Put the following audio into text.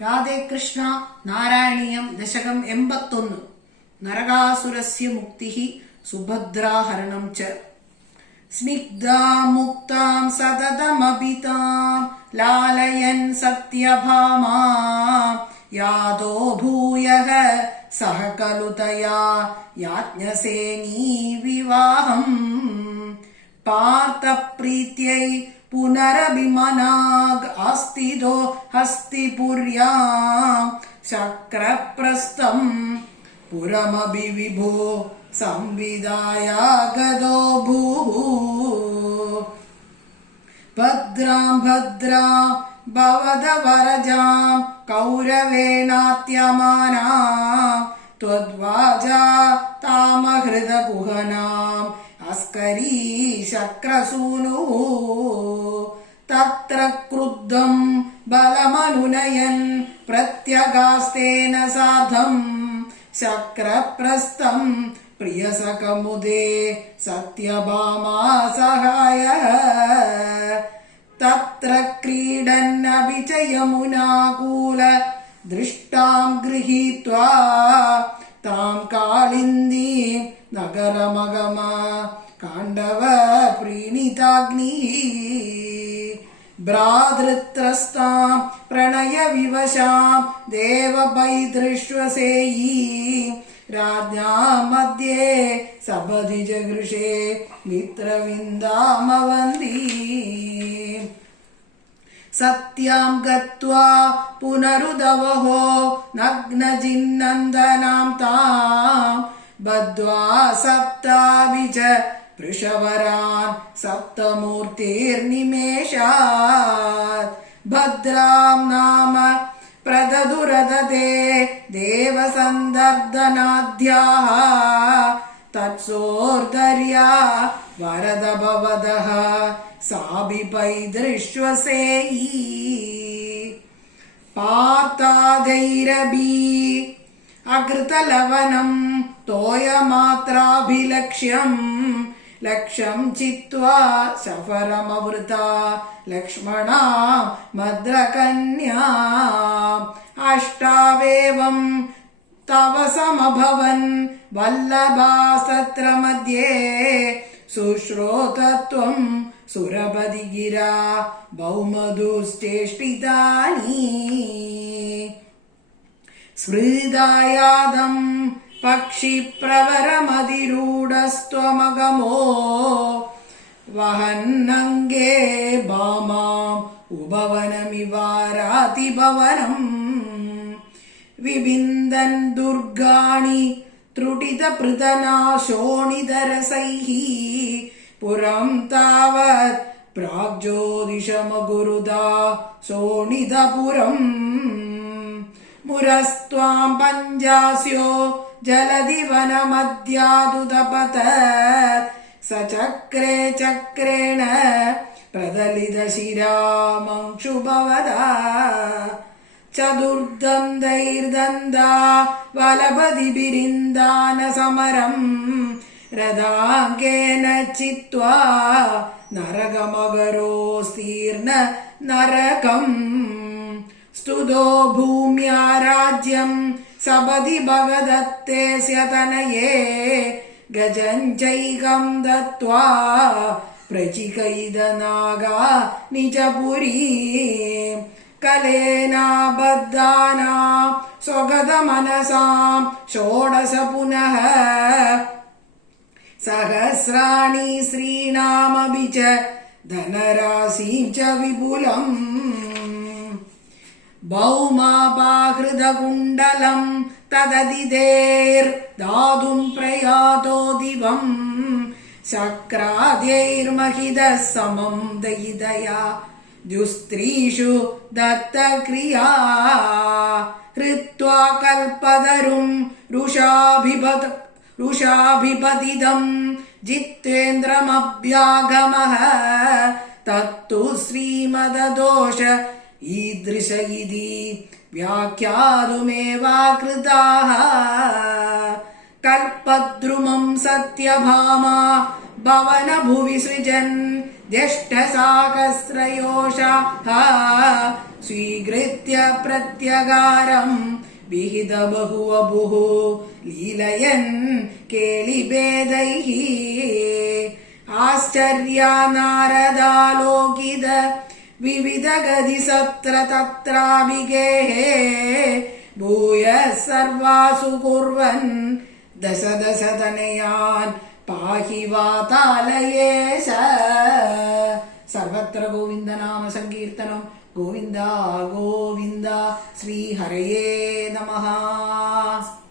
രാധേ കൃഷ്ണ. നാരായണീയം ദശകം 81. നരകാസുരസ്യ മുക്തിഃ സുഭദ്രാഹരണം ച. സ്നിഗ്ധാം മുക്താം സതതമഭിതാം ലാലയൻ സത്യഭാമാം യാതോ ഭൂയഃ സഹ ഖലു തയാ യാജ്ഞസേനീ വിവാഹം പാർത്ഥപ്രീത്यै പുനരഭിമനാഗ് ആസ്ഥിതോ ഹസ്തിപുര്യാം ശക്രപ്രസ്ഥം പുരമഭി വിഭോ സംവിദായാഗതോ ഭൂഃ. ഭദ്രാം ഭദ്രാം ഭവദവരജാം കൗരവേണാത്യമാനാം ത്വദ്വാചാ താമഹൃതകുഹനാം അസ്കരീ ശക്രസൂനുഃ. തത്ര ക്രുദ്ധം ബലമനുനയൻ പ്രത്യഗാസ്തേന സാർദ്ധം ശക്രപ്രസ്ഥം പ്രിയസഖമുദേ സത്യഭാമാ സഹായഃ. തത്ര ക്രീഡന്നപി ച യമുനാകൂല ദൃഷ്ടാം ഗൃഹീത്വാ താം കാളിന്ദീം നഗരമഗമ കാണ്ഡവ പ്രീണിതാഗ്നിഃ. ഭ്രാതൃത്രസ്താം പ്രണയ വിവശാം ദേവപൈതൃഷ്വസേയീ രാജ്ഞാ മധ്യേ സപദി ജഗൃഷേ മിത്രവിന്ദാമവന്തി. സത്യാം ഗത്വാ പുനരുദവഹോ നഗ്നജിന്നന്ദനാം താം ബദ്ധ്വാ സപ്താഭി ച വൃഷവരാൻ സപ്തമൂർത്തിർനിമേഷാത്. ഭദ്രാം നാമ പ്രദദുരദതേ ദേവസന്ദർദനാദ്യാഃ തത്സോർധര്യാ വരദ ഭവദഃ സാഭി പൈതൃഷ്വസേയീ. പാർത്ഥാദൈരഭി അകൃതലവനം തോയമാത്രാഭിലക്ഷ്യം ലക്ഷ്യം ചിത്വാ ശഫരമവൃതാ ലക്ഷ്മണാ മദ്രകന്യാ. അഷ്ടാവേവം തവ സമഭവൻ വല്ലഭാസ്തത്ര മധ്യേ ശുശ്രോതത്വം സുരപതി ഗിരാ ഭൗമധുശ്ചേഷ്ടിതാനി. സ്മൃതായാദം പക്ഷിപ്രവരമതിരൂഢസ്ത്വമഗമോ വഹന്നംഗേ ഭാമാം ഉപവനമിവാരാതിഭവനം. വിബിന്ദൻ ദുർഗാണി ത്രുടിതപൃതനാശോണിതരസൈഃ പുരം താവത് പ്രാഗ്ജ്യോതിഷമഗുരുദാ ശോണിതപുരം. മുരസ്ത്വാം പഞ്ചാസ്യോ ജലധി വനമധ്യാദുതപതത് സചക്രേ ചക്രേണ പ്രദലിതശിരാമംശുഭവദാ. ചതുർദന്തൈർദന്താ വലപതിഭിരിന്ദാന സമരം രഥാംഗേന ചിത്വാ നരകമകരോസ്തീർണ നരകം. സ്തുതോ ഭൂമ്യാ രാജ്യം സപദി ഭഗദത്തേസ്യ തനയേ ഗജം ചൈകം ദത്വാ പ്രചികൈദനാഗാ നിജപുരീം. കലേനാബദ്ധാനാം സ്വഗതമനസാം ഷോഡശ പുനഃ സഹസ്രാണി ശ്രീണാമഭി ച ധനരാശീം ച വിപുലം. ഭൗമാപാഹൃതകുണ്ഡലം തദതിദേർദാതും പ്രയാതോ ദിവം ശക്രാദ്യൈർമഹിതഃ സമം ദയിതയാ ദുസ്ത്രീഷു ദത്തക്രിയാ. ഹൃത്വാ കൽപതരും രുഷാഭിപതിതം ജിത്തേന്ദ്രമഭ്യാഗമഃ തത്തു ശ്രീമദദോഷ ഈദൃശ ഇതി വ്യാഖ്യാതുമേവാകൃതാഃ. കൽപദ്രുമം സത്യഭാമാ ഭവന ഭുവി സൃജൻ ജ്യേഷ്ഠസാഹസ്രയോഷ സ്വീകൃത്യ പ്രത്യകാരം വിഹിത ബഹുവഭുഃ ലീലയൻ കേളിഭേദൈഃ ആശ്ചര്യാനാരദാലോകിത വിവിധഗതി സത്ര തത്രാഭിഗേഃ ഭൂയഃ സർവാസു കുർവൻ ദശ ദശ തനയാൻ പാഹി വാതാലയേശ. സർവത്ര ഗോവിന്ദനാമ സങ്കീർത്തനം. ഗോവിന്ദ ഗോവിന്ദ. ശ്രീഹരയേ നമഃ.